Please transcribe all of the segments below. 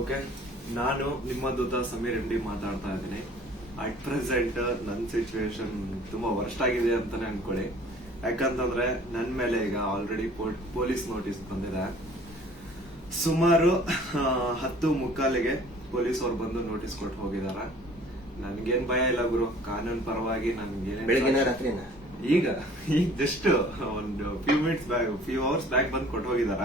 okay ನಾನು ನಿಮ್ಮ ದೂತ Sameer M ಮಾತಾಡ್ತಾ ಇದ್ದೀನಿ ಅಟ್ ಪ್ರೆಸೆಂಟ್ ನನ್ನ ಸಿಚುವೇಶನ್ ತುಂಬಾ ವರ್ಸ್ಟ್ ಆಗಿದೆ ಅಂತಾನೆ ಅನ್ಕೊಳ್ಳಿ ಯಾಕಂತಂದ್ರೆ ನನ್ನ ಮೇಲೆ ಈಗ ಆಲ್ರೆಡಿ ಪೊಲೀಸ್ ನೋಟಿಸ್ ಬಂದಿದೆ ಸುಮಾರು ಹತ್ತು ಮುಕ್ಕಾಲಿಗೆ ಪೊಲೀಸ್ ಅವ್ರು ಬಂದು ನೋಟಿಸ್ ಕೊಟ್ಟು ಹೋಗಿದಾರ ನನ್ಗೇನ್ ಭಯ ಇಲ್ಲ ಗುರು ಕಾನೂನು ಪರವಾಗಿ ನನ್ಗೆ ಈಗ ಈಗ ಜಸ್ಟ್ ಒಂದು few minutes back few hours back ಬಂದು ಕೊಟ್ಟು ಹೋಗಿದಾರ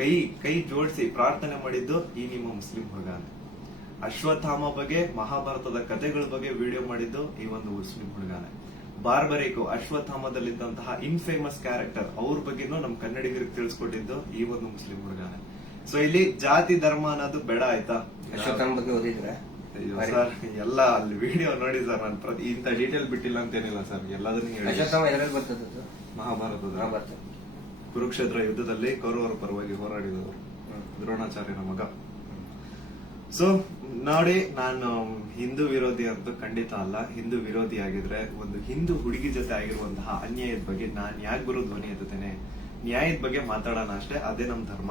ಕೈ ಕೈ ಜೋಡಿಸಿ ಪ್ರಾರ್ಥನೆ ಮಾಡಿದ್ದು ಈ ನಿಮ್ಮ ಮುಸ್ಲಿಂ ಹುಡುಗಾನೆ ಅಶ್ವತ್ಥಾಮ ಬಗ್ಗೆ ಮಹಾಭಾರತದ ಕಥೆಗಳ ಬಗ್ಗೆ ವಿಡಿಯೋ ಮಾಡಿದ್ದು ಈ ಒಂದು ಮುಸ್ಲಿಂ ಹುಡುಗಾನೆ ಬಾರ್ಬರಿಕು ಅಶ್ವತ್ಥಾಮದಲ್ಲಿದ್ದಂತಹ ಇನ್ಫೇಮಸ್ ಕ್ಯಾರೆಕ್ಟರ್ ಅವ್ರ ಬಗ್ಗೆನೂ ನಮ್ಮ ಕನ್ನಡಿಗರಿಗೆ ತಿಳಿಸ್ಕೊಟ್ಟಿದ್ದು ಈ ಒಂದು ಮುಸ್ಲಿಂ ಹುಡುಗಾನೆ ಸೊ ಇಲ್ಲಿ ಜಾತಿ ಧರ್ಮ ಅನ್ನೋದು ಬೇಡ ಆಯ್ತಾ ಅಶ್ವತ್ಥಾಮ ಬಗ್ಗೆ ಓದಿದ್ರೆ ಸರ್ ಎಲ್ಲ ಅಲ್ಲಿ ವಿಡಿಯೋ ನೋಡಿ ಸರ್ ನಾನು ಪ್ರತಿ ಇಂಥ ಡೀಟೇಲ್ ಬಿಟ್ಟಿಲ್ಲ ಏನಿಲ್ಲ ಸರ್ ಎಲ್ಲದನ್ನೂ ಹೇಳಿ ಮಹಾಭಾರತದ ಕುರುಕ್ಷೇತ್ರ ಯುದ್ಧದಲ್ಲಿ ಕೌರವರ ಪರವಾಗಿ ಹೋರಾಡಿದವರು ದ್ರೋಣಾಚಾರ್ಯನ ಮಗ ಸೊ ನೋಡಿ ನಾನು ಹಿಂದೂ ವಿರೋಧಿ ಅಂತೂ ಖಂಡಿತ ಅಲ್ಲ ಹಿಂದೂ ವಿರೋಧಿ ಆಗಿದ್ರೆ ಒಂದು ಹಿಂದೂ ಹುಡುಗಿ ಜೊತೆ ಆಗಿರುವಂತಹ ಅನ್ಯಾಯದ ಬಗ್ಗೆ ನಾನು ಯಾಕೆ ಬರೋ ಧ್ವನಿ ಎತ್ತೇನೆ ನ್ಯಾಯದ ಬಗ್ಗೆ ಮಾತಾಡೋಣ ಅಷ್ಟೇ ಅದೇ ನಮ್ಮ ಧರ್ಮ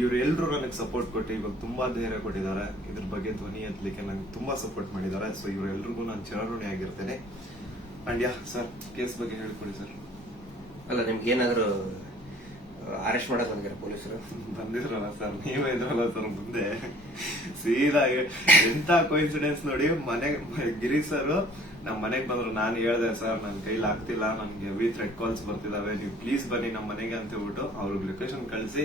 ಇವರೆಲ್ಲರೂ ನನಗೆ ಸಪೋರ್ಟ್ ಕೊಟ್ಟು ಇವಾಗ ತುಂಬಾ ಧೈರ್ಯ ಕೊಟ್ಟಿದ್ದಾರೆ ಇದ್ರ ಬಗ್ಗೆ ಧ್ವನಿ ಎತ್ತಲಿಕ್ಕೆ ನನಗೆ ತುಂಬಾ ಸಪೋರ್ಟ್ ಮಾಡಿದ್ದಾರೆ ಸೊ ಇವರೆಲ್ಲರಿಗೂ ನಾನು ಚಿರಋಣಿ ಆಗಿರ್ತೇನೆ ಅಂಡ್ ಯಾ ಸರ್ ಕೇಸ್ ಬಗ್ಗೆ ಹೇಳ್ಕೊಳ್ಳಿ ಸರ್ ಅಲ್ಲ ನಿಮ್ಗೆ ಏನಾದರೂ ಅರೆಸ್ಟ್ ಮಾಡೋಕೆ ಬಂದಿರೋ ಪೊಲೀಸರು ಬಂದಿದ್ರಲ್ಲ ಸರ್ ನೀವೇ ಇದ್ರಲ್ಲ ಸರ್ ಮುಂದೆ ಸೀದಾ ಎಂತ ಕೋಇನ್ಸಿಡೆನ್ಸ್ ನೋಡಿ ಮನೆ ಗಿರಿ ಸರ್ ನಮ್ಮ ಮನೆಗೆ ಬಂದ್ರು ನಾನು ಹೇಳ್ದೆ ಸರ್ ನನ್ನ ಕೈಲಿ ಆಗ್ತಿಲ್ಲ ನನಗೆ ವಿ ಥ್ರೆಡ್ ಕಾಲ್ಸ್ ಬರ್ತಿದ್ದಾವೆ ನೀವು ಪ್ಲೀಸ್ ಬನ್ನಿ ನಮ್ಮ ಮನೆಗೆ ಅಂತ ಹೇಳ್ಬಿಟ್ಟು ಅವ್ರಿಗೆ ಲೊಕೇಶನ್ ಕಳಿಸಿ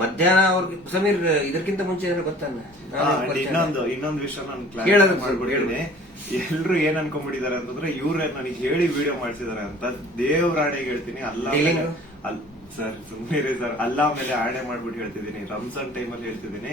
ಮಧ್ಯಾಹ್ನ ಅವ್ರಿಗೆ ಸಮೀರ್ ಇದಕ್ಕಿಂತ ಮುಂಚೆ ಏನಾದ್ರು ಗೊತ್ತಾನ ಇನ್ನೊಂದು ಇನ್ನೊಂದು ವಿಷಯ ನಾನು ಕ್ಲಾರಿಫೈ ಹೇಳಿ ಎಲ್ರು ಏನ್ ಅನ್ಕೊಂಡ್ಬಿಟ್ಟಿದ್ದಾರೆ ಅಂತಂದ್ರೆ ಇವ್ರೆ ನನಗೆ ಹೇಳಿ ವಿಡಿಯೋ ಮಾಡ್ಸಿದಾರೆ ಅಂತ ಆಣೆಗೆ ಹೇಳ್ತೀನಿ ಅಲ್ಲ ಸರ್ ಸುಮ್ಮನೆ ಸರ್ ಅಲ್ಲ ಮೇಲೆ ಆಣೆ ಮಾಡ್ಬಿಟ್ಟು ಹೇಳ್ತಿದ್ದೀನಿ ರಂಜಾನ್ ಟೈಮಲ್ಲಿ ಹೇಳ್ತಿದ್ದೀನಿ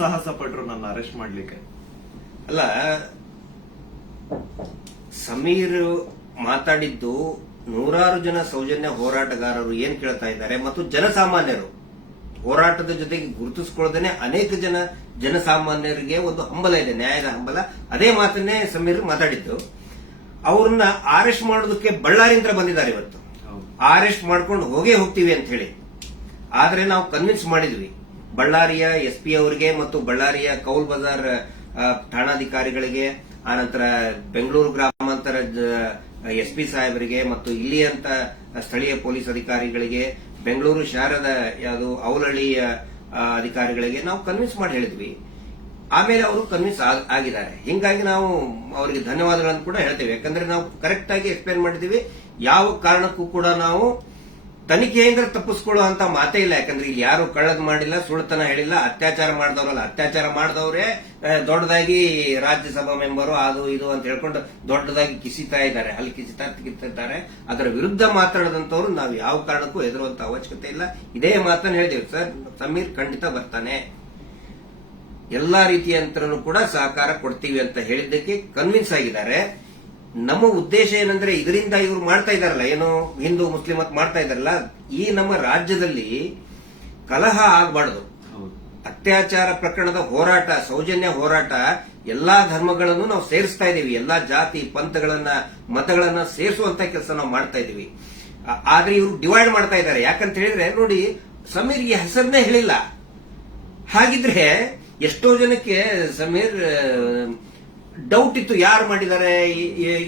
ಸಾಹಸ ಪಟ್ರು ನನ್ನ ಅರೆಸ್ಟ್ ಮಾಡ್ಲಿಕ್ಕೆ ಅಲ್ಲ ಸಮೀರ್ ಮಾತಾಡಿದ್ದು ನೂರಾರು ಜನ ಸೌಜನ್ಯ ಹೋರಾಟಗಾರರು ಏನ್ ಕೇಳ್ತಾ ಇದ್ದಾರೆ ಮತ್ತು ಜನಸಾಮಾನ್ಯರು ಹೋರಾಟದ ಜೊತೆಗೆ ಗುರುತಿಸಿಕೊಳ್ಳದೇನೆ ಅನೇಕ ಜನ ಜನಸಾಮಾನ್ಯರಿಗೆ ಒಂದು ಹಂಬಲ ಇದೆ ನ್ಯಾಯದ ಹಂಬಲ ಅದೇ ಮಾತನ್ನೇ ಸಮೀರ್ ಮಾತಾಡಿದ್ದು ಅವ್ರನ್ನ ಅರೆಸ್ಟ್ ಮಾಡೋದಕ್ಕೆ ಬಳ್ಳಾರಿಯಿಂದ ಬಂದಿದ್ದಾರೆ ಇವತ್ತು ಅರೆಸ್ಟ್ ಮಾಡ್ಕೊಂಡು ಹೋಗೇ ಹೋಗ್ತೀವಿ ಅಂತ ಹೇಳಿ ಆದ್ರೆ ನಾವು ಕನ್ವಿನ್ಸ್ ಮಾಡಿದ್ವಿ ಬಳ್ಳಾರಿಯ ಎಸ್ ಪಿ ಅವರಿಗೆ ಮತ್ತು ಬಳ್ಳಾರಿಯ ಕೌಲ್ ಬಜಾರ್ ಠಾಣಾಧಿಕಾರಿಗಳಿಗೆ ಆನಂತರ ಬೆಂಗಳೂರು ಗ್ರಾಮಾಂತರ ಎಸ್ ಪಿ ಸಾಹೇಬರಿಗೆ ಮತ್ತು ಇಲ್ಲಿಯಂತ ಸ್ಥಳೀಯ ಪೊಲೀಸ್ ಅಧಿಕಾರಿಗಳಿಗೆ ಬೆಂಗಳೂರು ಶಹರದ ಯಾವುದು ಅವಲಳಿಯ ಅಧಿಕಾರಿಗಳಿಗೆ ನಾವು ಕನ್ವಿನ್ಸ್ ಮಾಡಿ ಹೇಳಿದ್ವಿ ಆಮೇಲೆ ಅವರು ಕನ್ವಿನ್ಸ್ ಆಗಿದ್ದಾರೆ ಹಿಂಗಾಗಿ ನಾವು ಅವರಿಗೆ ಧನ್ಯವಾದಗಳನ್ನು ಕೂಡ ಹೇಳ್ತೇವೆ ಯಾಕಂದ್ರೆ ನಾವು ಕರೆಕ್ಟ್ ಆಗಿ ಎಕ್ಸ್ಪ್ಲೇನ್ ಮಾಡಿದ್ದೀವಿ ಯಾವ ಕಾರಣಕ್ಕೂ ಕೂಡ ನಾವು ತನಿಖೆ ತನಿಖೆಯಿಂದ ತಪ್ಪಿಸ್ಕೊಳ್ಳೋ ಅಂತ ಮಾತೇ ಇಲ್ಲ ಯಾಕಂದ್ರೆ ಇಲ್ಲಿ ಯಾರು ಕಳ್ಳದ್ ಮಾಡಿಲ್ಲ ಸುಳ್ತನ ಹೇಳಿಲ್ಲ ಅತ್ಯಾಚಾರ ಮಾಡಿದವರಲ್ಲ ಅತ್ಯಾಚಾರ ಮಾಡಿದವರೇ ದೊಡ್ಡದಾಗಿ ರಾಜ್ಯಸಭಾ ಮೆಂಬರು ಅದು ಇದು ಅಂತ ಹೇಳ್ಕೊಂಡು ದೊಡ್ಡದಾಗಿ ಕಿಸಿತಾ ಇದ್ದಾರೆ ಅಲ್ಲಿ ಕಿಸಿತಾ ಇದ್ದಾರೆ ಅದರ ವಿರುದ್ಧ ಮಾತಾಡದಂತವ್ರು ನಾವು ಯಾವ ಕಾರಣಕ್ಕೂ ಹೆದರುವಂತ ಅವಶ್ಯಕತೆ ಇಲ್ಲ ಇದೇ ಮಾತನ್ನು ಹೇಳಿದೆವು ಸರ್ ಸಮೀರ್ ಖಂಡಿತ ಬರ್ತಾನೆ ಎಲ್ಲಾ ರೀತಿಯ ಕೂಡ ಸಹಕಾರ ಕೊಡ್ತೀವಿ ಅಂತ ಹೇಳಿದ್ದಕ್ಕೆ ಕನ್ವಿನ್ಸ್ ಆಗಿದ್ದಾರೆ ನಮ್ಮ ಉದ್ದೇಶ ಏನಂದ್ರೆ ಇದರಿಂದ ಇವ್ರು ಮಾಡ್ತಾ ಇದಾರಲ್ಲ ಏನು ಹಿಂದೂ ಮುಸ್ಲಿಂ ಅಂತ ಮಾಡ್ತಾ ಇದಾರಲ್ಲ ಈ ನಮ್ಮ ರಾಜ್ಯದಲ್ಲಿ ಕಲಹ ಆಗಬಾರ್ದು ಅತ್ಯಾಚಾರ ಪ್ರಕರಣದ ಹೋರಾಟ ಸೌಜನ್ಯ ಹೋರಾಟ ಎಲ್ಲಾ ಧರ್ಮಗಳನ್ನು ನಾವು ಸೇರಿಸ್ತಾ ಇದ್ದೀವಿ ಎಲ್ಲಾ ಜಾತಿ ಪಂಥಗಳನ್ನ ಮತಗಳನ್ನ ಸೇರಿಸುವಂತ ಕೆಲಸ ನಾವು ಮಾಡ್ತಾ ಇದೀವಿ ಆದ್ರೆ ಇವರು ಡಿವೈಡ್ ಮಾಡ್ತಾ ಇದ್ದಾರೆ ಯಾಕಂತ ಹೇಳಿದ್ರೆ ನೋಡಿ ಸಮೀರ್ ಈ ಹೆಸರನ್ನೇ ಹೇಳಿಲ್ಲ ಹಾಗಿದ್ರೆ ಎಷ್ಟೋ ಜನಕ್ಕೆ ಸಮೀರ್ ಡೌಟ್ ಇತ್ತು ಯಾರು ಮಾಡಿದ್ದಾರೆ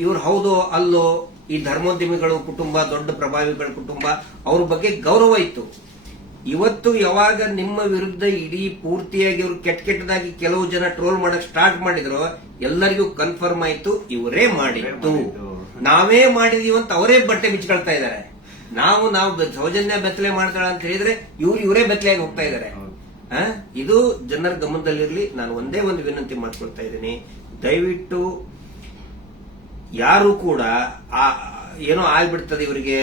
ಇವ್ರು ಹೌದೋ ಅಲ್ಲೋ ಈ ಧರ್ಮೋದ್ಯಮಿಗಳು ಕುಟುಂಬ ದೊಡ್ಡ ಪ್ರಭಾವಿಗಳ ಕುಟುಂಬ ಅವ್ರ ಬಗ್ಗೆ ಗೌರವ ಇತ್ತು ಇವತ್ತು ಯಾವಾಗ ನಿಮ್ಮ ವಿರುದ್ಧ ಇಡೀ ಪೂರ್ತಿಯಾಗಿ ಅವರು ಕೆಟ್ಟ ಕೆಟ್ಟದಾಗಿ ಕೆಲವು ಜನ ಟ್ರೋಲ್ ಮಾಡಕ್ ಸ್ಟಾರ್ಟ್ ಮಾಡಿದ್ರು ಎಲ್ಲರಿಗೂ ಕನ್ಫರ್ಮ್ ಆಯ್ತು ಇವರೇ ಮಾಡಿತ್ತು ನಾವೇ ಮಾಡಿದೀವಿ ಅಂತ ಅವರೇ ಬಟ್ಟೆ ಬಿಚ್ಕೊಳ್ತಾ ಇದ್ದಾರೆ ನಾವು ನಾವು ಸೌಜನ್ಯ ಬೆತ್ತಲೆ ಮಾಡ್ತಾಳ ಅಂತ ಹೇಳಿದ್ರೆ ಇವ್ರು ಇವರೇ ಬೆತ್ತಲೆಯಾಗಿ ಹೋಗ್ತಾ ಇದ್ದಾರೆ ಇದು ಜನರ ಗಮನದಲ್ಲಿರ್ಲಿ ನಾನು ಒಂದೇ ಒಂದು ವಿನಂತಿ ಮಾಡ್ಕೊಳ್ತಾ ಇದ್ದೀನಿ ದಯವಿಟ್ಟು ಯಾರು ಕೂಡ ಆ ಏನೋ ಆಗ್ಬಿಡ್ತದೆ ಇವರಿಗೆ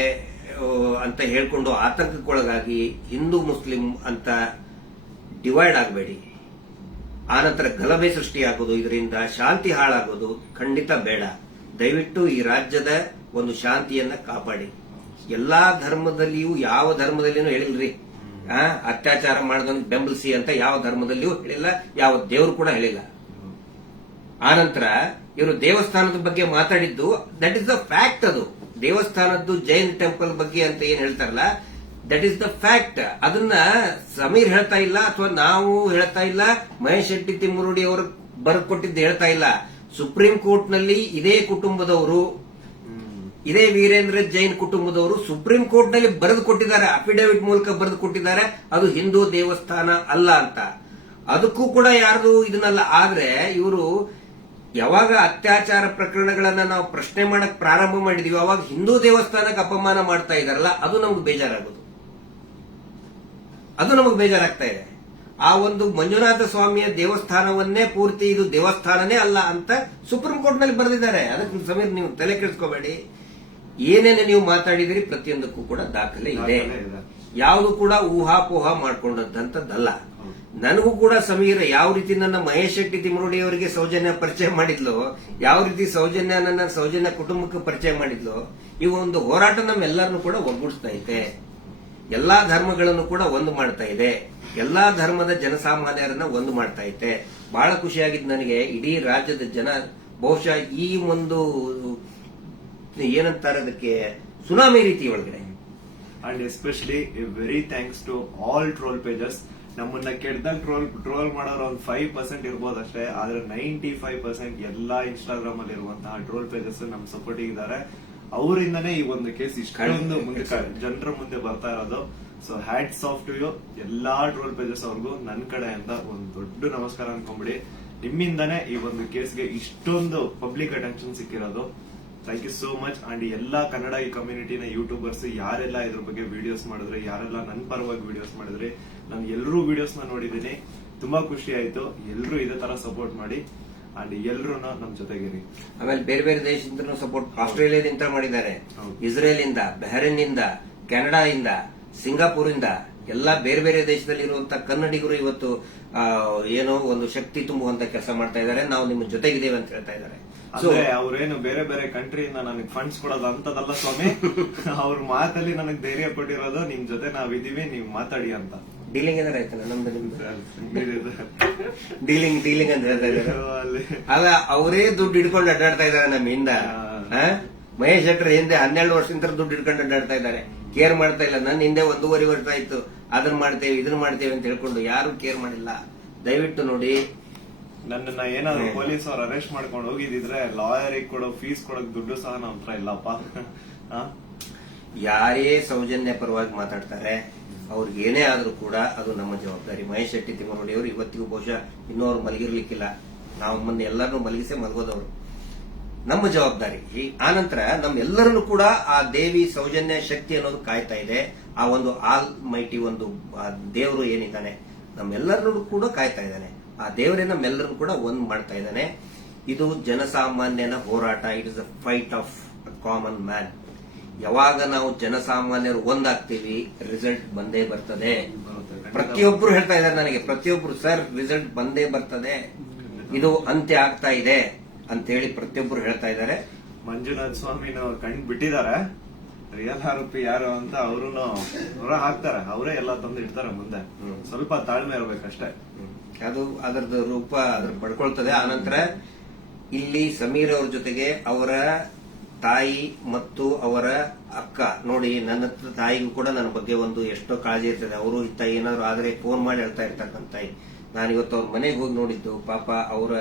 ಅಂತ ಹೇಳ್ಕೊಂಡು ಆತಂಕಕ್ಕೊಳಗಾಗಿ ಹಿಂದೂ ಮುಸ್ಲಿಂ ಅಂತ ಡಿವೈಡ್ ಆಗಬೇಡಿ ಆನಂತರ ಗಲಭೆ ಸೃಷ್ಟಿಯಾಗೋದು ಇದರಿಂದ ಶಾಂತಿ ಹಾಳಾಗೋದು ಖಂಡಿತ ಬೇಡ ದಯವಿಟ್ಟು ಈ ರಾಜ್ಯದ ಒಂದು ಶಾಂತಿಯನ್ನ ಕಾಪಾಡಿ ಎಲ್ಲಾ ಧರ್ಮದಲ್ಲಿಯೂ ಯಾವ ಧರ್ಮದಲ್ಲಿನೂ ಹೇಳಿಲ್ರಿ ಅತ್ಯಾಚಾರ ಮಾಡಿದವನಿಗೆ ಬೆಂಬಲಿಸಿ ಅಂತ ಯಾವ ಧರ್ಮದಲ್ಲಿಯೂ ಹೇಳಿಲ್ಲ ಯಾವ ದೇವರು ಕೂಡ ಹೇಳಿಲ್ಲ ಆನಂತರ ಇವರು ದೇವಸ್ಥಾನದ ಬಗ್ಗೆ ಮಾತಾಡಿದ್ದು ದಟ್ ಇಸ್ ದ ಫ್ಯಾಕ್ಟ್ ಅದು ದೇವಸ್ಥಾನದ್ದು ಜೈನ್ ಟೆಂಪಲ್ ಬಗ್ಗೆ ಅಂತ ಏನ್ ಹೇಳ್ತಾರಲ್ಲ ದಟ್ ಇಸ್ ದ ಫ್ಯಾಕ್ಟ್ ಅದನ್ನ ಸಮೀರ್ ಹೇಳ್ತಾ ಇಲ್ಲ ಅಥವಾ ನಾವು ಹೇಳ್ತಾ ಇಲ್ಲ ಮಹೇಶ್ ಶೆಟ್ಟಿ ತಿಮ್ಮುರುಡಿ ಅವರು ಬರ್ಕೊಟ್ಟಿದ್ದು ಹೇಳ್ತಾ ಇಲ್ಲ ಸುಪ್ರೀಂ ಕೋರ್ಟ್ ನಲ್ಲಿ ಇದೇ ಕುಟುಂಬದವರು ಇದೇ ವೀರೇಂದ್ರ ಜೈನ್ ಕುಟುಂಬದವರು ಸುಪ್ರೀಂ ಕೋರ್ಟ್ ನಲ್ಲಿ ಬರೆದು ಕೊಟ್ಟಿದ್ದಾರೆ ಅಫಿಡವಿಟ್ ಮೂಲಕ ಬರೆದು ಕೊಟ್ಟಿದ್ದಾರೆ ಅದು ಹಿಂದೂ ದೇವಸ್ಥಾನ ಅಲ್ಲ ಅಂತ ಅದಕ್ಕೂ ಕೂಡ ಯಾರ್ದು ಇದನ್ನಲ್ಲ ಆದ್ರೆ ಇವರು ಯಾವಾಗ ಅತ್ಯಾಚಾರ ಪ್ರಕರಣಗಳನ್ನ ನಾವು ಪ್ರಶ್ನೆ ಮಾಡಕ್ ಪ್ರಾರಂಭ ಮಾಡಿದೀವಿ ಅವಾಗ ಹಿಂದೂ ದೇವಸ್ಥಾನಕ್ಕೆ ಅಪಮಾನ ಮಾಡ್ತಾ ಇದಾರಲ್ಲ ಅದು ನಮ್ಗೆ ಬೇಜಾರಾಗೋದು ಅದು ನಮಗ್ ಬೇಜಾರಾಗ್ತಾ ಇದೆ ಆ ಒಂದು ಮಂಜುನಾಥ ಸ್ವಾಮಿಯ ದೇವಸ್ಥಾನವನ್ನೇ ಪೂರ್ತಿ ಇದು ದೇವಸ್ಥಾನನೇ ಅಲ್ಲ ಅಂತ ಸುಪ್ರೀಂ ಕೋರ್ಟ್ ನಲ್ಲಿ ಬರೆದಿದ್ದಾರೆ ಅದಕ್ಕೆ ಸಮೀರ್ ನೀವು ತಲೆ ಕೆಡಿಸ್ಕೋಬೇಡಿ ಏನೇನು ನೀವು ಮಾತಾಡಿದಿರಿ ಪ್ರತಿಯೊಂದಕ್ಕೂ ಕೂಡ ದಾಖಲೆ ಇದೆ ಯಾವುದು ಕೂಡ ಊಹಾಪೋಹ ಮಾಡ್ಕೊಂಡಂತದ್ದಲ್ಲ ನನಗೂ ಕೂಡ ಸಮೀರ ಯಾವ ರೀತಿ ನನ್ನ ಮಹೇಶ್ ಶೆಟ್ಟಿ ತಿಮರೋಡಿ ಅವರಿಗೆ ಸೌಜನ್ಯ ಪರಿಚಯ ಮಾಡಿದ್ಲು ಯಾವ ರೀತಿ ಸೌಜನ್ಯ ನನ್ನ ಸೌಜನ್ಯ ಕುಟುಂಬಕ್ಕೆ ಪರಿಚಯ ಮಾಡಿದ್ಲು ಈ ಒಂದು ಹೋರಾಟ ನಮ್ಮೆಲ್ಲರನ್ನು ಕೂಡ ಒಗ್ಗೂಡಿಸ್ತಾ ಇದೆ ಎಲ್ಲಾ ಧರ್ಮಗಳನ್ನು ಕೂಡ ಒಂದು ಮಾಡ್ತಾ ಇದೆ ಎಲ್ಲಾ ಧರ್ಮದ ಜನಸಾಮಾನ್ಯರನ್ನ ಒಂದು ಮಾಡ್ತಾ ಇದೆ ಬಹಳ ಖುಷಿಯಾಗಿದ್ದು ನನಗೆ ಇಡೀ ರಾಜ್ಯದ ಜನ ಬಹುಶಃ ಈ ಒಂದು ಏನಂತಾರೆ ಅದಕ್ಕೆ ಸುನಾಮಿ ರೀತಿ ಒಳಗಡೆ and especially very thanks to all troll pages ನಮ್ಮನ್ನ ಕೆಟ್ಟದಾಗ ಟ್ರೋಲ್ ಟ್ರೋಲ್ ಮಾಡೋರು ಒಂದು ಫೈವ್ ಪರ್ಸೆಂಟ್ ಇರ್ಬೋದು ಅಷ್ಟೇ ಆದ್ರೆ ನೈಂಟಿ ಫೈವ್ ಪರ್ಸೆಂಟ್ ಎಲ್ಲಾ ಇನ್ಸ್ಟಾಗ್ರಾಮ್ ಅಲ್ಲಿ ಇರುವಂತಹ ಟ್ರೋಲ್ ಪೇಜಸ್ ನಮ್ ಸಪೋರ್ಟ್ ಇದ್ದಾರೆ ಅವರಿಂದನೇ ಈ ಒಂದು ಕೇಸ್ ಇಷ್ಟೊಂದು ಮುಂದೆ ಜನರ ಮುಂದೆ ಬರ್ತಾ ಇರೋದು ಸೊ ಹ್ಯಾಟ್ ಸಾಫ್ಟ್ ಯು ಎಲ್ಲಾ ಟ್ರೋಲ್ ಪೇಜಸ್ ಅವ್ರಿಗೂ ನನ್ ಅಂತ ಒಂದು ದೊಡ್ಡ ನಮಸ್ಕಾರ ಅನ್ಕೊಂಬಿಡಿ ನಿಮ್ಮಿಂದನೇ ಈ ಒಂದು ಕೇಸ್ಗೆ ಇಷ್ಟೊಂದು ಪಬ್ಲಿಕ್ ಅಟೆನ್ಷನ್ ಸಿಕ್ಕಿರೋದು thank you so much and ಎಲ್ಲಾ ಕನ್ನಡ ಈ ಕಮ್ಯುನಿಟಿನ ಯೂಟ್ಯೂಬರ್ಸ್ ಯಾರೆಲ್ಲ ಇದ್ರ ಬಗ್ಗೆ ವಿಡಿಯೋಸ್ ಮಾಡಿದ್ರೆ ಯಾರೆಲ್ಲ ನನ್ನ ಪರವಾಗಿ ವಿಡಿಯೋಸ್ ಮಾಡಿದ್ರೆ ನಾನು ಎಲ್ಲರೂ ವಿಡಿಯೋಸ್ನ ನೋಡಿದ್ದೀನಿ ತುಂಬಾ ಖುಷಿ ಆಯ್ತು ಎಲ್ಲರೂ ಇದೇ ತರ ಸಪೋರ್ಟ್ ಮಾಡಿ ಅಂಡ್ ಎಲ್ಲರೂ ನಮ್ಮ ಜೊತೆಗಿರಿ ಆಮೇಲೆ ಬೇರೆ ಬೇರೆ ದೇಶದಿಂದ ಸಪೋರ್ಟ್ ಆಸ್ಟ್ರೇಲಿಯಾದಿಂದ ಮಾಡಿದ್ದಾರೆ ಇಸ್ರೇಲ್ ಇಂದ ಬೆಹರಿನ್ ಇಂದ ಕೆನಡಾ ಇಂದ ಸಿಂಗಾಪುರ್ ಇಂದ ಎಲ್ಲಾ ಬೇರೆ ಬೇರೆ ದೇಶದಲ್ಲಿ ಇರುವಂತಹ ಕನ್ನಡಿಗರು ಇವತ್ತು ಏನೋ ಒಂದು ಶಕ್ತಿ ತುಂಬುವಂತ ಕೆಲಸ ಮಾಡ್ತಾ ಇದ್ದಾರೆ ನಾವು ನಿಮ್ಮ ಜೊತೆಗಿದ್ದೇವೆ ಅಂತ ಹೇಳ್ತಾ ಇದ್ದಾರೆ ಅಂದ್ರೆ ಅವ್ರೇನು ಬೇರೆ ಬೇರೆ ಕಂಟ್ರಿಯಿಂದ ನನಗೆ ಫಂಡ್ಸ್ ಕೊಡೋದು ಅಂತದಲ್ಲ ಸ್ವಾಮಿ ಅವ್ರ ಮಾತಲ್ಲಿ ನನಗೆ ಧೈರ್ಯ ಕೊಟ್ಟಿರೋದು ನಿಮ್ ಜೊತೆ ನಾವಿದೀವಿ ನೀವು ಮಾತಾಡಿ ಅಂತ ಡೀಲಿಂಗ್ ಅಂದ್ರೆ ಆಯ್ತಲ್ಲ ನಮ್ದು ನಿಮ್ದು ಡೀಲಿಂಗ್ ಡೀಲಿಂಗ್ ಅಂತ ಹೇಳ್ತಾ ಇದ್ದಾರೆ ಅಲ್ಲ ಅವರೇ ದುಡ್ಡು ಹಿಡ್ಕೊಂಡು ಅಡ್ಡಾಡ್ತಾ ಇದ್ದಾರೆ ನಮ್ಮಿಂದ ಮಹೇಶ್ ಶೆಟ್ಟರ್ ಹಿಂದೆ ಹನ್ನೆರಡು ವರ್ಷದಿಂದ ದುಡ್ಡು ಹಿಡ್ಕೊಂಡು ಅಡ್ಡಾಡ್ತಾ ಇದ್ದಾರೆ ಕೇರ್ ಮಾಡ್ತಾ ಇಲ್ಲ ನನ್ನ ಹಿಂದೆ ಒಂದೂವರೆ ವರ್ಷ ಆಯ್ತು ಅದನ್ನ ಮಾಡ್ತೇವೆ ಇದನ್ನ ಮಾಡ್ತೇವೆ ಅಂತ ಹೇಳ್ಕೊಂಡು ಯಾರು ಕೇರ್ ಮಾಡಿಲ್ಲ ದಯವಿಟ್ಟು ನೋಡಿ ನನ್ನನ್ನ ಏನಾದ್ರು ಪೊಲೀಸ್ ಅವ್ರು ಅರೆಸ್ಟ್ ಮಾಡ್ಕೊಂಡು ಹೋಗಿದ್ರೆ ಲಾಯರಿಗೆ ಕೊಡೋ ಫೀಸ್ ಕೊಡೋಕ್ ದುಡ್ಡು ಸಹ ನಮ್ಮ ಹತ್ರ ಇಲ್ಲಪ್ಪ ಯಾರೇ ಸೌಜನ್ಯ ಪರವಾಗಿ ಮಾತಾಡ್ತಾರೆ ಅವ್ರಿಗೆ ಏನೇ ಆದರೂ ಕೂಡ ಅದು ನಮ್ಮ ಜವಾಬ್ದಾರಿ ಮಹೇಶ್ ಶೆಟ್ಟಿ ಅವ್ರು ಇವತ್ತಿಗೂ ಬಹುಶಃ ಇನ್ನೂ ಅವ್ರು ಮಲಗಿರ್ಲಿಕ್ಕಿಲ್ಲ ನಾವು ಮೊನ್ನೆ ಎಲ್ಲರನ್ನೂ ಮಲಗಿಸೇ ಮಲಗೋದವರು ನಮ್ಮ ಜವಾಬ್ದಾರಿ ಈ ಆನಂತರ ನಮ್ಮೆಲ್ಲರನ್ನು ಕೂಡ ಆ ದೇವಿ ಸೌಜನ್ಯ ಶಕ್ತಿ ಅನ್ನೋದು ಕಾಯ್ತಾ ಇದೆ ಆ ಒಂದು ಆಲ್ ಮೈಟಿ ಒಂದು ದೇವರು ಏನಿದ್ದಾನೆ ನಮ್ಮೆಲ್ಲರನ್ನು ಕೂಡ ಕಾಯ್ತಾ ಇದ್ದಾನೆ ಆ ದೇವರೇ ನಮ್ಮೆಲ್ಲರನ್ನು ಕೂಡ ಒಂದ್ ಮಾಡ್ತಾ ಇದ್ದಾನೆ ಇದು ಜನಸಾಮಾನ್ಯನ ಹೋರಾಟ it is a fight of a common man ಯಾವಾಗ ನಾವು ಜನಸಾಮಾನ್ಯರು ಒಂದಾಗ್ತೀವಿ ರಿಸಲ್ಟ್ ಬಂದೇ ಬರ್ತದೆ ಪ್ರತಿಯೊಬ್ಬರು ಹೇಳ್ತಾ ಇದ್ದಾರೆ ನನಗೆ ಪ್ರತಿಯೊಬ್ರು ಸರ್ ರಿಸಲ್ಟ್ ಬಂದೇ ಬರ್ತದೆ ಇದು ಅಂತ್ಯ ಆಗ್ತಾ ಇದೆ ಅಂತ ಹೇಳಿ ಪ್ರತಿಯೊಬ್ರು ಹೇಳ್ತಾ ಇದ್ದಾರೆ ಮಂಜುನಾಥ್ ಸ್ವಾಮಿ ಕಂಡು ಬಿಟ್ಟಿದ್ದಾರೆ ರಿಯಲ್ ಆರೋಪಿ ಯಾರು ಅಂತ ಅವರು ಹೊರ ಹಾಕ್ತಾರೆ ಅವರೇ ಎಲ್ಲ ತಂದು ಇಡ್ತಾರೆ ಮುಂದೆ ಸ್ವಲ್ಪ ತಾಳ್ಮೆ ಇರಬೇಕಷ್ಟೇ ಅದು ಅದರದ್ದು ರೂಪ ಅದ್ರ ಪಡ್ಕೊಳ್ತದೆ ಆನಂತರ ಇಲ್ಲಿ ಸಮೀರ್ ಅವ್ರ ಜೊತೆಗೆ ಅವರ ತಾಯಿ ಮತ್ತು ಅವರ ಅಕ್ಕ ನೋಡಿ ನನ್ನ ಹತ್ರ ತಾಯಿಗೂ ಕೂಡ ನನ್ನ ಬಗ್ಗೆ ಒಂದು ಎಷ್ಟೋ ಕಾಳಜಿ ಇರ್ತದೆ ಅವರು ಇತ್ತ ಏನಾದ್ರು ಆದರೆ ಫೋನ್ ಮಾಡಿ ಹೇಳ್ತಾ ಇರ್ತಾರೆ ತಾಯಿ ನಾನು ಇವತ್ತು ಅವ್ರ ಮನೆಗೆ ಹೋಗಿ ನೋಡಿದ್ದು ಪಾಪ ಅವರ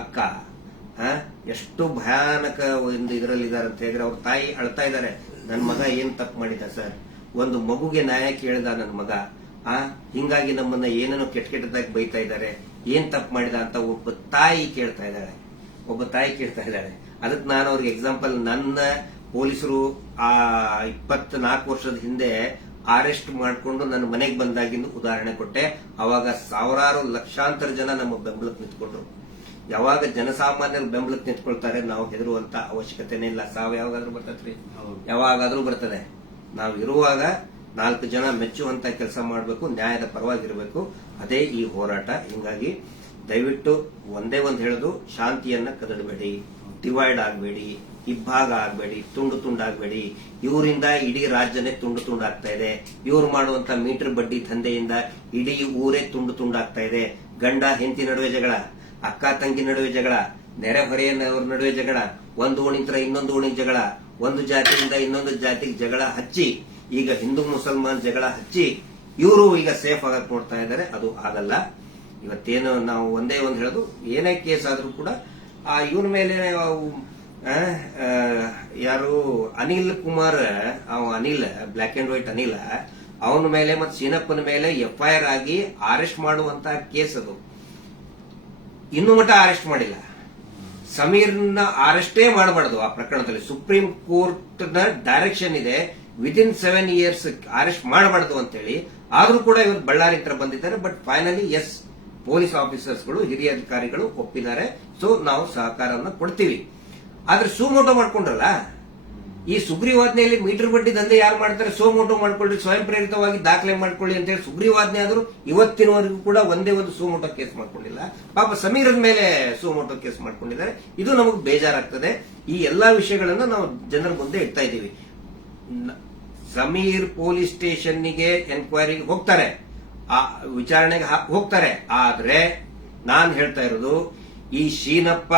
ಅಕ್ಕ ಎಷ್ಟು ಭಯಾನಕ ಒಂದು ಇದರಲ್ಲಿ ಇದಾರೆ ಅಂತ ಹೇಳಿದ್ರೆ ಅವ್ರ ತಾಯಿ ಅಳ್ತಾ ಇದ್ದಾರೆ ನನ್ನ ಮಗ ಏನು ತಪ್ಪು ಮಾಡಿದ ಸರ್ ಒಂದು ಮಗುಗೆ ನ್ಯಾಯ ಕೇಳಿದ ನನ್ನ ಮಗ ಆ ಹಿಂಗಾಗಿ ನಮ್ಮನ್ನ ಏನೇನೋ ಕೆಟ್ಟ ಕೆಟ್ಟದಾಗಿ ಬೈತಾ ಇದ್ದಾರೆ ಏನ್ ತಪ್ಪು ಮಾಡಿದ ಅಂತ ಒಬ್ಬ ತಾಯಿ ಕೇಳ್ತಾ ಇದ್ದಾಳೆ ಒಬ್ಬ ತಾಯಿ ಕೇಳ್ತಾ ಇದ್ದಾಳೆ ಅದಕ್ಕೆ ನಾನು ಅವ್ರಿಗೆ ಎಕ್ಸಾಂಪಲ್ ನನ್ನ ಪೊಲೀಸರು ಆ ನಾಲ್ಕು ವರ್ಷದ ಹಿಂದೆ ಅರೆಸ್ಟ್ ಮಾಡಿಕೊಂಡು ನನ್ನ ಮನೆಗೆ ಬಂದಾಗಿಂದು ಉದಾಹರಣೆ ಕೊಟ್ಟೆ ಅವಾಗ ಸಾವಿರಾರು ಲಕ್ಷಾಂತರ ಜನ ನಮ್ಮ ಬೆಂಬಲಕ್ಕೆ ನಿಂತ್ಕೊಂಡ್ರು ಯಾವಾಗ ಜನಸಾಮಾನ್ಯರು ಬೆಂಬಲಕ್ಕೆ ನಿಂತ್ಕೊಳ್ತಾರೆ ನಾವು ಹೆದರುವಂತ ಅವಶ್ಯಕತೆನೇ ಇಲ್ಲ ಸಾವು ಯಾವಾಗಾದ್ರೂ ಬರ್ತತ್ರಿ ಯಾವಾಗಾದ್ರೂ ಬರ್ತದೆ ನಾವು ಇರುವಾಗ ನಾಲ್ಕು ಜನ ಮೆಚ್ಚುವಂತ ಕೆಲಸ ಮಾಡಬೇಕು ನ್ಯಾಯದ ಪರವಾಗಿರಬೇಕು ಅದೇ ಈ ಹೋರಾಟ ಹಿಂಗಾಗಿ ದಯವಿಟ್ಟು ಒಂದೇ ಒಂದು ಹೇಳೋದು ಶಾಂತಿಯನ್ನ ಕದಡಬೇಡಿ ಡಿವೈಡ್ ಆಗಬೇಡಿ ಇಬ್ಬಾಗ ಆಗಬೇಡಿ ತುಂಡು ತುಂಡಾಗಬೇಡಿ ಇವರಿಂದ ಇಡೀ ರಾಜ್ಯನೇ ತುಂಡು ತುಂಡಾಗ್ತಾ ಇದೆ ಇವ್ರು ಮಾಡುವಂತ ಮೀಟರ್ ಬಡ್ಡಿ ದಂಧೆಯಿಂದ ಇಡೀ ಊರೇ ತುಂಡು ತುಂಡಾಗ್ತಾ ಇದೆ ಗಂಡ ಹೆಂಡತಿ ನಡುವೆ ಜಗಳ ಅಕ್ಕ ತಂಗಿ ನಡುವೆ ಜಗಳ ನೆರೆಹೊರೆಯವ್ರ ನಡುವೆ ಜಗಳ ಒಂದು ಓಣಿಂತರ ಇನ್ನೊಂದು ಓಣಿನ ಜಗಳ ಒಂದು ಜಾತಿಯಿಂದ ಇನ್ನೊಂದು ಜಾತಿಗೆ ಜಗಳ ಹಚ್ಚಿ ಈಗ ಹಿಂದೂ ಮುಸಲ್ಮಾನ್ ಜಗಳ ಹಚ್ಚಿ ಇವರು ಈಗ ಸೇಫ್ ಆಗಕ್ ನೋಡ್ತಾ ಇದ್ದಾರೆ ಅದು ಆಗಲ್ಲ ಇವತ್ತೇನು ನಾವು ಒಂದೇ ಒಂದು ಹೇಳೋದು ಏನೇ ಕೇಸ್ ಆದರೂ ಕೂಡ ಆ ಇವನ ಮೇಲೆ ಯಾರು ಅನಿಲ್ ಕುಮಾರ್ ಅವ Anil black and white Anil ಅವನ ಮೇಲೆ ಮತ್ತೆ ಸೀನಪ್ಪನ ಮೇಲೆ ಎಫ್ ಐ ಆರ್ ಆಗಿ ಅರೆಸ್ಟ್ ಮಾಡುವಂತ ಕೇಸ್ ಅದು ಇನ್ನು ಮಟ್ಟ ಅರೆಸ್ಟ್ ಮಾಡಿಲ್ಲ ಸಮೀರ್ನ ಅರೆಸ್ಟೇ ಮಾಡಬಾರ್ದು ಆ ಪ್ರಕರಣದಲ್ಲಿ ಸುಪ್ರೀಂ ನ ಡೈರೆಕ್ಷನ್ ಇದೆ ಇನ್ ಸೆವೆನ್ ಇಯರ್ಸ್ ಅರೆಸ್ಟ್ ಮಾಡಬಾರ್ದು ಅಂತೇಳಿ ಆದ್ರೂ ಕೂಡ ಇವರು ಬಳ್ಳಾರಿ ಹತ್ರ ಬಂದಿದ್ದಾರೆ ಬಟ್ ಫೈನಲಿ ಎಸ್ ಪೊಲೀಸ್ ಆಫೀಸರ್ಸ್ಗಳು ಹಿರಿಯ ಅಧಿಕಾರಿಗಳು ಒಪ್ಪಿದ್ದಾರೆ ಸೊ ನಾವು ಸಹಕಾರವನ್ನು ಕೊಡ್ತೀವಿ ಆದ್ರೆ ಮೋಟೋ ಮಾಡ್ಕೊಂಡ್ರಲ್ಲ ಈ ಸುಗ್ರೀವಾಜ್ಞೆಯಲ್ಲಿ ಮೀಟರ್ ಬಡ್ಡಿ ದಂಧೆ ಯಾರು ಮಾಡ್ತಾರೆ ಸೋಮೋಟೋ ಮಾಡ್ಕೊಳ್ಳಿ ಸ್ವಯಂ ಪ್ರೇರಿತವಾಗಿ ದಾಖಲೆ ಮಾಡ್ಕೊಳ್ಳಿ ಅಂತ ಹೇಳಿ ಸುಗ್ರೀವಾಜ್ಞೆ ಆದರೂ ಇವತ್ತಿನವರೆಗೂ ಕೂಡ ಒಂದೇ ಒಂದು ಸೋಮೋಟೋ ಕೇಸ್ ಮಾಡ್ಕೊಂಡಿಲ್ಲ ಪಾಪ ಸಮೀರದ ಮೇಲೆ ಮೋಟೋ ಕೇಸ್ ಮಾಡ್ಕೊಂಡಿದ್ದಾರೆ ಇದು ನಮಗೆ ಬೇಜಾರಾಗ್ತದೆ ಈ ಎಲ್ಲಾ ವಿಷಯಗಳನ್ನು ನಾವು ಜನರ ಮುಂದೆ ಇಡ್ತಾ ಇದ್ದೀವಿ ಸಮೀರ್ ಪೊಲೀಸ್ ಸ್ಟೇಷನ್ಗೆ ಎನ್ಕ್ವೈರಿಗೆ ಹೋಗ್ತಾರೆ ಆ ವಿಚಾರಣೆಗೆ ಹೋಗ್ತಾರೆ ಆದ್ರೆ ನಾನು ಹೇಳ್ತಾ ಇರೋದು ಈ ಶೀನಪ್ಪ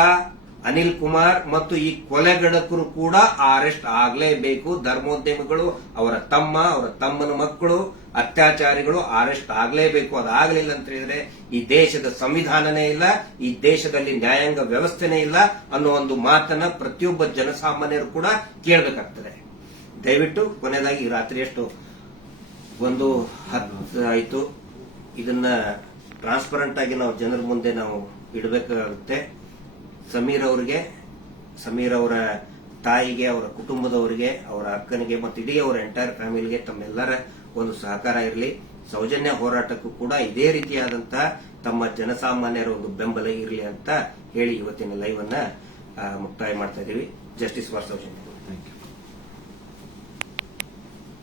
ಅನಿಲ್ ಕುಮಾರ್ ಮತ್ತು ಈ ಕೊಲೆಗಡಕರು ಕೂಡ ಅರೆಸ್ಟ್ ಆಗಲೇಬೇಕು ಧರ್ಮೋದ್ಯಮಿಗಳು ಅವರ ತಮ್ಮ ಅವರ ತಮ್ಮನ ಮಕ್ಕಳು ಅತ್ಯಾಚಾರಿಗಳು ಅರೆಸ್ಟ್ ಆಗಲೇಬೇಕು ಅದಾಗಲಿಲ್ಲ ಅಂತ ಹೇಳಿದ್ರೆ ಈ ದೇಶದ ಸಂವಿಧಾನನೇ ಇಲ್ಲ ಈ ದೇಶದಲ್ಲಿ ನ್ಯಾಯಾಂಗ ವ್ಯವಸ್ಥೆನೇ ಇಲ್ಲ ಅನ್ನೋ ಒಂದು ಮಾತನ್ನ ಪ್ರತಿಯೊಬ್ಬ ಜನಸಾಮಾನ್ಯರು ಕೂಡ ಕೇಳಬೇಕಾಗ್ತದೆ ದಯವಿಟ್ಟು ಕೊನೆಯದಾಗಿ ರಾತ್ರಿಯಷ್ಟು ಒಂದು ಹತ್ತು ಆಯಿತು ಇದನ್ನ ಟ್ರಾನ್ಸ್ಪರೆಂಟ್ ಆಗಿ ನಾವು ಜನರ ಮುಂದೆ ನಾವು ಇಡಬೇಕಾಗುತ್ತೆ ಸಮೀರ್ ಅವರಿಗೆ ಸಮೀರ್ ಅವರ ತಾಯಿಗೆ ಅವರ ಕುಟುಂಬದವರಿಗೆ ಅವರ ಅಕ್ಕನಿಗೆ ಮತ್ತು ಇಡೀ ಅವರ ಎಂಟೈರ್ ಫ್ಯಾಮಿಲಿಗೆ ತಮ್ಮೆಲ್ಲರ ಒಂದು ಸಹಕಾರ ಇರಲಿ ಸೌಜನ್ಯ ಹೋರಾಟಕ್ಕೂ ಕೂಡ ಇದೇ ರೀತಿಯಾದಂತಹ ತಮ್ಮ ಜನಸಾಮಾನ್ಯರ ಒಂದು ಬೆಂಬಲ ಇರಲಿ ಅಂತ ಹೇಳಿ ಇವತ್ತಿನ ಲೈವ್ ಅನ್ನ ಮುಕ್ತಾಯ ಮಾಡ್ತಾ ಇದ್ದೀವಿ ಜಸ್ಟಿಸ್ ಫಾರ್ ಸೌಜನ್ಯ